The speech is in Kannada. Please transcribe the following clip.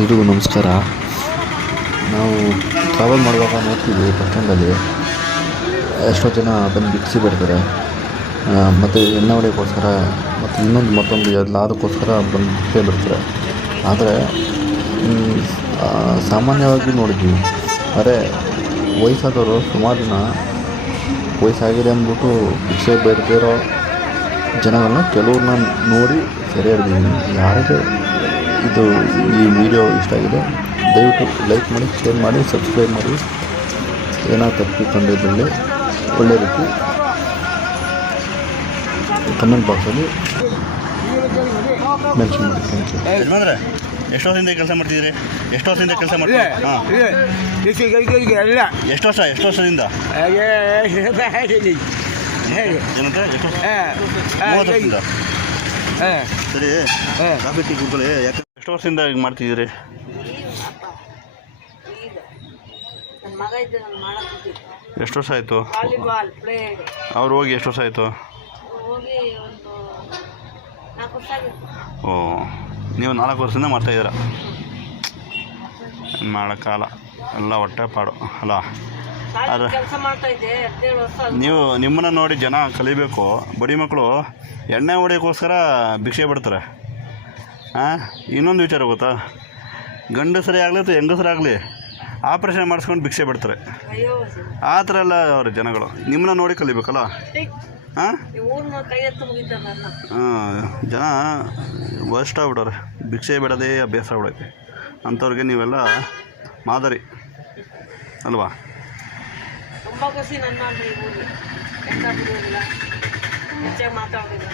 ಎಲ್ರಿಗೂ ನಮಸ್ಕಾರ. ನಾವು ಟ್ರಾವೆಲ್ ಮಾಡುವಾಗ ನೋಡ್ತೀವಿ ಬಸ್ ಸ್ಟ್ಯಾಂಡಲ್ಲಿ ಎಷ್ಟೋ ಜನ ಬಂದು ಭಿಕ್ಷೆ ಬಿಡ್ತಾರೆ, ಮತ್ತು ಎಣ್ಣೆ ಹೊಡೆಯೋಕ್ಕೋಸ್ಕರ ಮತ್ತು ಮತ್ತೊಂದು ಎಲ್ಲದಕ್ಕೋಸ್ಕರ ಬಂದು ಭಿಕ್ಷೆ ಬಿಡ್ತಾರೆ. ಆದರೆ ಸಾಮಾನ್ಯವಾಗಿ ನೋಡಿದ್ವಿ, ಆದರೆ ವಯಸ್ಸಾದವರು ಸುಮಾರು ಜನ ವಯಸ್ಸಾಗಿದೆ ಅಂದ್ಬಿಟ್ಟು ಭಿಕ್ಷೆ ಬೇಡದಿರೋ ಜನಗಳನ್ನ ಕೆಲವ್ರನ್ನ ನೋಡಿ ಸೆರೆ ಹಿಡಿದಿದ್ದೀನಿ. ಯಾರಿಗೆ ಈ ವಿಡಿಯೋ ಇಷ್ಟ ಆಗಿದೆ ದಯವಿಟ್ಟು ಲೈಕ್ ಮಾಡಿ, ಶೇರ್ ಮಾಡಿ, ಸಬ್ಸ್ಕ್ರೈಬ್ ಮಾಡಿ. ಏನಾದ್ರು ತಪ್ಪು ಕಂಡಿದ್ದಲ್ಲಿ ಒಳ್ಳೆ ರೀತಿ ಕಮೆಂಟ್ ಬಾಕ್ಸಲ್ಲಿ ಮೆನ್ಷನ್ ಮಾಡಿ. Thank you. ಯಜಮಾನ್ರೆ, ಎಷ್ಟು ವರ್ಷದಿಂದ ಕೆಲಸ ಮಾಡ್ತಿದ್ದೀರಿ? ಎಷ್ಟು ವರ್ಷದಿಂದ ಕೆಲಸ ಮಾಡ್ತೀವಿ? ಹಾಂ, ಎಷ್ಟು ವರ್ಷದಿಂದ? ಏನಂತ ಎಷ್ಟು ವರ್ಷ? 30 ವರ್ಷದಿಂದ. ಸರಿ, ಕಾಫಿ ಟೀ ಕುಡ್ಕೊಳ್ಳಿ. ಯಾಕೆ ಎಷ್ಟು ವರ್ಷದಿಂದ ಈಗ ಮಾಡ್ತಿದ್ದೀರಿ? ಎಷ್ಟು ವರ್ಷ ಆಯಿತು ಅವ್ರು ಹೋಗಿ? ಎಷ್ಟು ವರ್ಷ ಆಯಿತು? ಓ, ನೀವು 4 ವರ್ಷದಿಂದ ಮಾಡ್ತಾಯಿದ್ದೀರ. ಮಾಡೋಕ್ಕಾಗಲ್ಲ, ಎಲ್ಲ ಹೊಟ್ಟೆ ಪಾಡು ಅಲ್ಲ. ಆದರೆ ನಿಮ್ಮನ್ನು ನೋಡಿ ಜನ ಕಲಿಬೇಕು. ಬಡಿ ಮಕ್ಕಳು ಎಣ್ಣೆ ಹೊಡೆಯೋಕ್ಕೋಸ್ಕರ ಭಿಕ್ಷೆ ಬಿಡ್ತಾರೆ. ಇನ್ನೊಂದು ವಿಚಾರ ಗೊತ್ತಾ, ಗಂಡಸರೇ ಆಗಲಿ ಅಥವಾ ಹೆಂಗಸರಾಗಲಿ ಆಪ್ರೇಷನ್ ಮಾಡಿಸ್ಕೊಂಡು ಭಿಕ್ಷೆ ಬಿಡ್ತಾರೆ. ಆ ಥರ ಎಲ್ಲ ಅವ್ರ ಜನಗಳು ನಿಮ್ಮನ್ನ ನೋಡಿ ಕಲಿಬೇಕಲ್ಲ. ಜನ ವರ್ಸ್ಟ್ ಆಗ್ಬಿಟ್ಟವ್ರೆ, ಭಿಕ್ಷೆ ಬಿಡೋದೇ ಅಭ್ಯಾಸ ಆಗ್ಬಿಡೈತೆ. ಅಂಥವ್ರಿಗೆ ನೀವೆಲ್ಲ ಮಾದರಿ ಅಲ್ವಾ? ತುಂಬ ಖುಷಿ ನನ್ನ ಮಾತಾಡೋದಿಲ್ಲ.